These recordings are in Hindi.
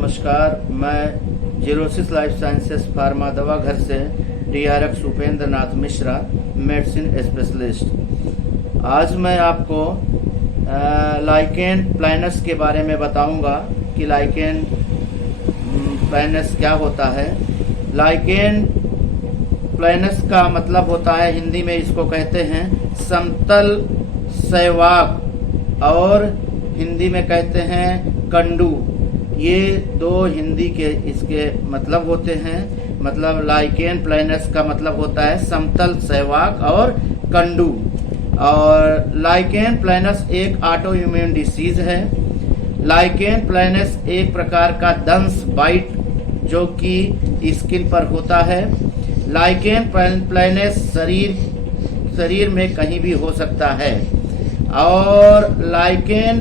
नमस्कार। मैं जीरोसिस लाइफ साइंसेस फार्मा दवा घर से DRX Upendra Nath Mishra, medicine specialist. आज मैं आपको लाइकेन प्लानस के बारे में बताऊंगा कि लाइकेन प्लानस क्या होता है। लाइकेन प्लानस का मतलब होता है, हिंदी में इसको कहते हैं समतल शैवाल और हिंदी में कहते हैं कंडू। ये दो हिंदी के इसके मतलब होते हैं। मतलब लाइकेन प्लानस का मतलब होता है समतल शैवाल और कंडू। और लाइकेन प्लानस एक ऑटो इम्यून डिसीज है। लाइकेन प्लानस एक प्रकार का दंश बाइट जो कि स्किन पर होता है। लाइकेन प्लानस शरीर में कहीं भी हो सकता है। और लाइकेन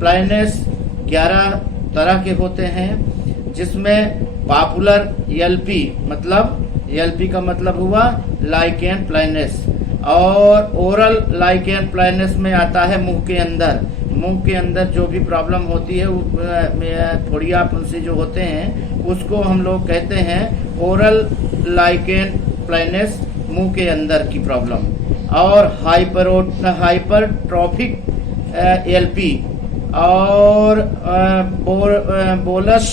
प्लानस 11 तरह के होते हैं, जिसमें पॉपुलर LP मतलब LP का मतलब हुआ लाइकेन प्लानस। और ओरल लाइकेन प्लानस में आता है मुंह के अंदर जो भी प्रॉब्लम होती है, फोड़िया फुंसी जो होते हैं, उसको हम लोग कहते हैं ओरल लाइकेन प्लानस, मुंह के अंदर की प्रॉब्लम। और हाइपरट्रॉफिक LP और बोलस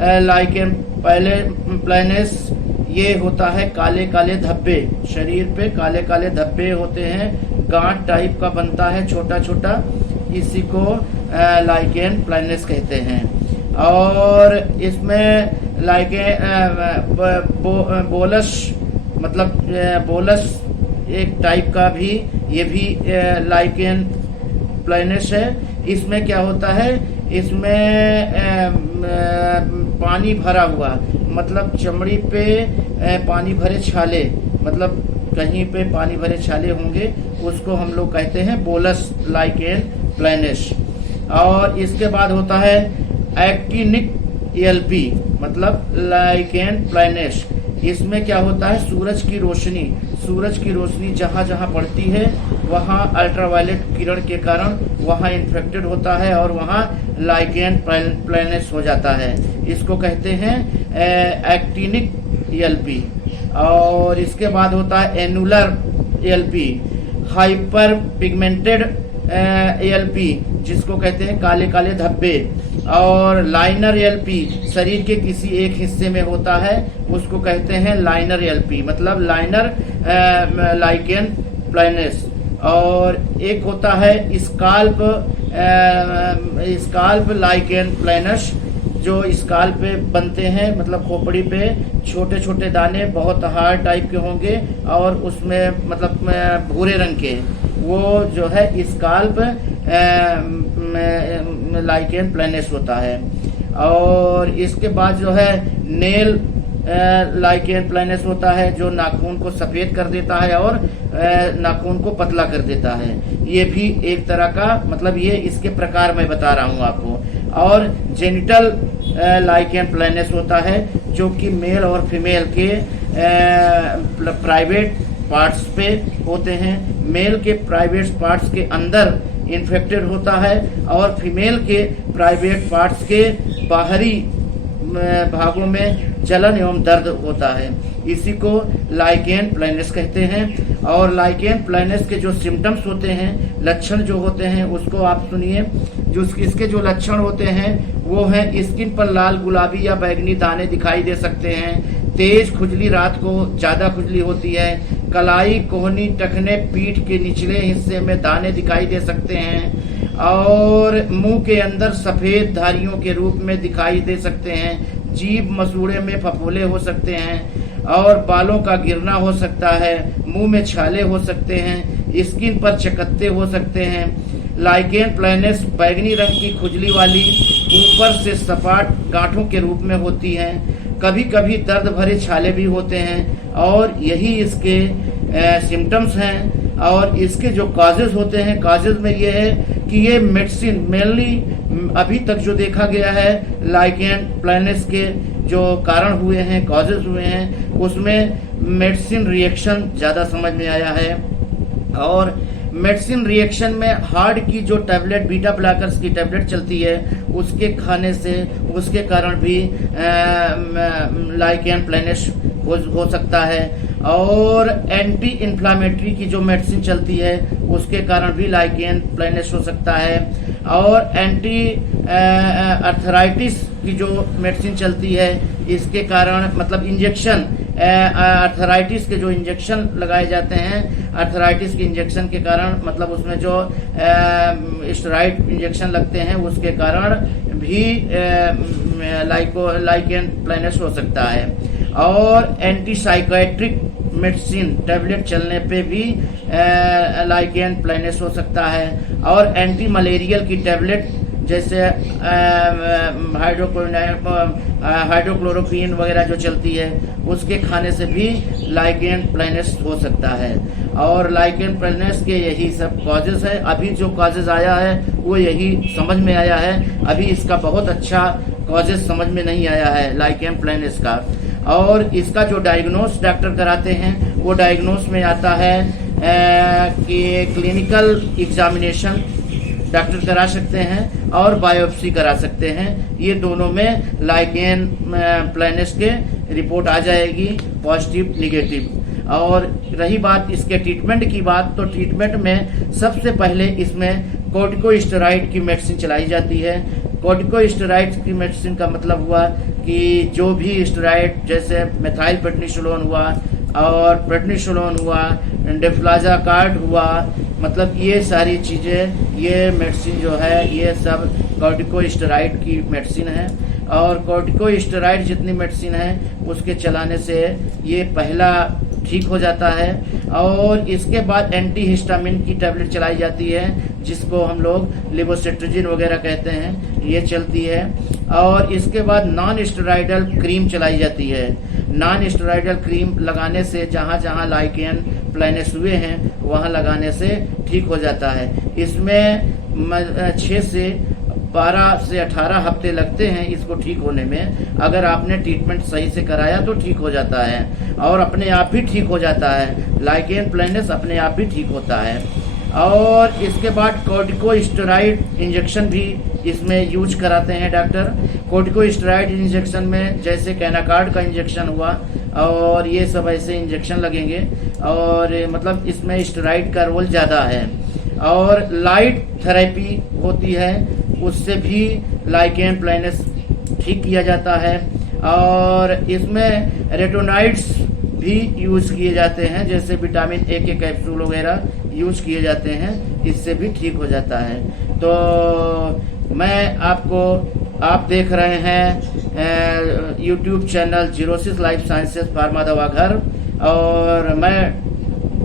लाइकेन प्लानस, ये होता है काले काले धब्बे, शरीर पे काले काले धब्बे होते हैं, गांठ टाइप का बनता है छोटा छोटा, इसी को लाइकेन प्लानस कहते हैं। और इसमें लाइकेन बोलस मतलब बोलस एक टाइप का भी, ये भी लाइकेन प्लानस है। इसमें क्या होता है, इसमें पानी भरा हुआ, मतलब चमड़ी पे पानी भरे छाले, मतलब कहीं पे पानी भरे छाले होंगे, उसको हम लोग कहते हैं बोलस लाइकेन प्लानस। और इसके बाद होता है एक्टिनिक LP मतलब लाइकेन प्लानस। इसमें क्या होता है, सूरज की रोशनी जहाँ जहाँ पड़ती है वहाँ अल्ट्रावायलेट किरण के कारण वहाँ इन्फेक्टेड होता है और वहाँ लाइकेन प्लानस हो जाता है। इसको कहते हैं एक्टिनिक LP। और इसके बाद होता है annular LP, hyper pigmented LP जिसको कहते हैं काले काले धब्बे। और लाइनर LP शरीर के किसी एक हिस्से में होता है, उसको कहते हैं लाइनर LP मतलब लाइनर लाइकेन प्लानस। और एक होता है स्काल्प लाइकेन प्लानस, जो स्काल्प पे बनते हैं, मतलब खोपड़ी पे छोटे छोटे दाने बहुत हार्ड टाइप के होंगे और उसमें मतलब भूरे रंग के, वो जो है स्काल्प लाइकेन प्लानस होता है। और इसके बाद जो है नेल लाइकेन प्लानस होता है, जो नाखून को सफेद कर देता है और नाखून को पतला कर देता है। ये भी एक तरह का, मतलब ये इसके प्रकार मैं बता रहा हूँ आपको। और जेनिटल लाइकेन प्लानस होता है, जो कि मेल और फीमेल के प्राइवेट पार्ट्स पे होते हैं। मेल के प्राइवेट पार्ट्स के अंदर इन्फेक्टेड होता है और फीमेल के प्राइवेट पार्ट्स के बाहरी भागों में जलन एवं दर्द होता है। इसी को लाइकेन प्लानस कहते हैं। और लाइकेन प्लानस के जो सिम्टम्स होते हैं, लक्षण जो होते हैं, उसको आप सुनिए। जो इसके जो लक्षण होते हैं वो है, स्किन पर लाल गुलाबी या बैंगनी दाने दिखाई दे सकते हैं, तेज खुजली, रात को ज्यादा खुजली होती है, कलाई, कोहनी, टखने, पीठ के निचले हिस्से में दाने दिखाई दे सकते हैं, और मुंह के अंदर सफेद धारियों के रूप में दिखाई दे सकते हैं, जीभ मसूड़े में फफोले हो सकते हैं, और बालों का गिरना हो सकता है, मुंह में छाले हो सकते हैं, स्किन पर चकत्ते हो सकते हैं। लाइकेन प्लानस बैंगनी रंग की खुजली वाली, ऊपर से सपाट गांठों के रूप में होती हैं, कभी कभी दर्द भरे छाले भी होते हैं, और यही इसके सिम्टम्स हैं। और इसके जो काजेज होते हैं, काजेज में ये है कि ये मेडिसिन मेनली अभी तक जो देखा गया है, लाइकेन प्लानस के जो कारण हुए हैं, कॉजेज हुए हैं, उसमें मेडिसिन रिएक्शन ज़्यादा समझ में आया है। और मेडिसिन रिएक्शन में हार्ट की जो टैबलेट बीटा ब्लॉकर्स की टैबलेट चलती है उसके खाने से उसके कारण भी लाइकेन प्लैनिश हो सकता है। और एंटी इन्फ्लामेटरी की जो मेडिसिन चलती है उसके कारण भी लाइकेन प्लैनिश हो सकता है। और एंटी अर्थराइटिस की जो मेडिसिन चलती है इसके कारण मतलब इंजेक्शन अर्थराइटिस के जो इंजेक्शन लगाए जाते हैं, अर्थराइटिस के इंजेक्शन के कारण मतलब उसमें जो स्टेरॉइड इंजेक्शन लगते हैं उसके कारण भी लाइकेन प्लैनिश हो सकता है। और एंटी साइकियाट्रिक मेडिसिन टैबलेट चलने पे भी लाइकेन प्लैनिश हो सकता है। और एंटी मलेरियल की टैबलेट जैसे हाइड्रोक्लोरोक्विन वगैरह जो चलती है उसके खाने से भी लाइकेन प्लैनिश हो सकता है। और लाइकेन प्लैनिश के यही सब कॉजेज है। अभी जो कॉजेज आया है वो यही समझ में आया है, अभी इसका बहुत अच्छा कॉजेज समझ में नहीं आया है लाइकेन प्लैनिश का। और इसका जो डायग्नोस डॉक्टर कराते हैं वो डायग्नोस में आता है कि क्लिनिकल एग्जामिनेशन डॉक्टर करा सकते हैं और बायोप्सी करा सकते हैं। ये दोनों में लाइकेन प्लैनिश के रिपोर्ट आ जाएगी पॉजिटिव निगेटिव। और रही बात इसके ट्रीटमेंट की बात, तो ट्रीटमेंट में सबसे पहले इसमें कॉर्टिकोस्टेरॉइड की मेडिसिन चलाई जाती है। कॉर्टिकोस्टेरॉइड की मेडिसिन का मतलब हुआ कि जो भी स्टेरॉइड जैसे मेथाइल प्रेडनिसोलोन हुआ और प्रेडनिसोलोन हुआ, डिफ्लाजाकार्ड हुआ, मतलब ये सारी चीज़ें ये मेडिसिन जो है ये सब कॉर्टिकोस्टेरॉइड की मेडिसिन है। और कॉर्टिकोस्टेरॉइड जितनी मेडिसिन है उसके चलाने से ये पहला ठीक हो जाता है। और इसके बाद एंटी हिस्टामिन की टैबलेट चलाई जाती है जिसको हम लोग लिवोसिट्रिजिन वगैरह कहते हैं, ये चलती है। और इसके बाद नॉन स्टेरॉइडल क्रीम चलाई जाती है। नॉन स्टेरॉइडल क्रीम लगाने से जहाँ जहाँ लाइकेन प्लैनिश हुए हैं वहाँ लगाने से ठीक हो जाता है। इसमें 6 से 12 से 18 हफ्ते लगते हैं इसको ठीक होने में। अगर आपने ट्रीटमेंट सही से कराया तो ठीक हो जाता है और अपने आप ही ठीक हो जाता है। लाइकेन प्लैनिश अपने आप ही ठीक होता है। और इसके बाद कॉर्टिकोस्टेरॉइड इंजेक्शन भी इसमें यूज कराते हैं डॉक्टर। कॉर्टिकोस्टेरॉइड इंजेक्शन में जैसे कैनाकार्ड का इंजेक्शन हुआ और ये सब ऐसे इंजेक्शन लगेंगे और मतलब इसमें स्टेरॉइड का रोल ज़्यादा है। और लाइट थेरेपी होती है उससे भी लाइकेन प्लैनिश ठीक किया जाता है। और इसमें रेटिनॉइड्स भी यूज किए जाते हैं, जैसे विटामिन ए के कैप्सूल वगैरह यूज किए जाते हैं, इससे भी ठीक हो जाता है। तो मैं आप देख रहे हैं यूट्यूब चैनल जीरोसिस लाइफ साइंसेस फार्मा दवाघर और मैं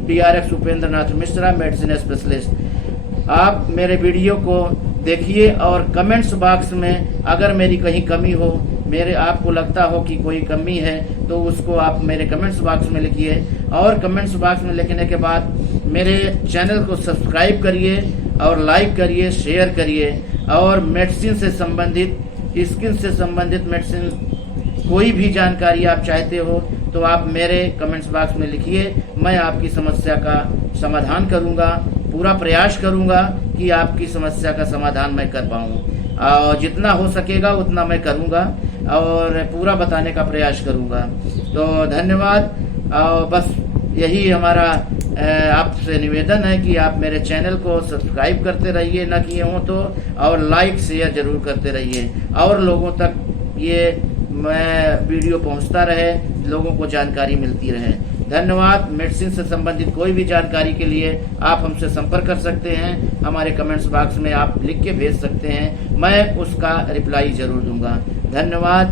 DRX Upendra Nath Mishra medicine specialist. आप मेरे वीडियो को देखिए और कमेंट्स बॉक्स में अगर मेरी कहीं कमी हो, मेरे आपको लगता हो कि कोई कमी है तो उसको आप मेरे कमेंट्स बॉक्स में लिखिए। और कमेंट्स बॉक्स में लिखने के बाद मेरे चैनल को सब्सक्राइब करिए और लाइक करिए, शेयर करिए। और मेडिसिन से संबंधित, स्किन से संबंधित मेडिसिन कोई भी जानकारी आप चाहते हो तो आप मेरे कमेंट्स बॉक्स में लिखिए। मैं आपकी समस्या का समाधान करूंगा, पूरा प्रयास करूंगा कि आपकी समस्या का समाधान मैं कर पाऊँ। और जितना हो सकेगा उतना मैं करूंगा और पूरा बताने का प्रयास करूंगा। तो धन्यवाद। और बस यही हमारा आपसे निवेदन है कि आप मेरे चैनल को सब्सक्राइब करते रहिए, न किए हों तो, और लाइक शेयर जरूर करते रहिए और लोगों तक ये वीडियो पहुंचता रहे, लोगों को जानकारी मिलती रहे। धन्यवाद। मेडिसिन से संबंधित कोई भी जानकारी के लिए आप हमसे संपर्क कर सकते हैं, हमारे कमेंट्स बॉक्स में आप लिख के भेज सकते हैं, मैं उसका रिप्लाई जरूर दूंगा। धन्यवाद।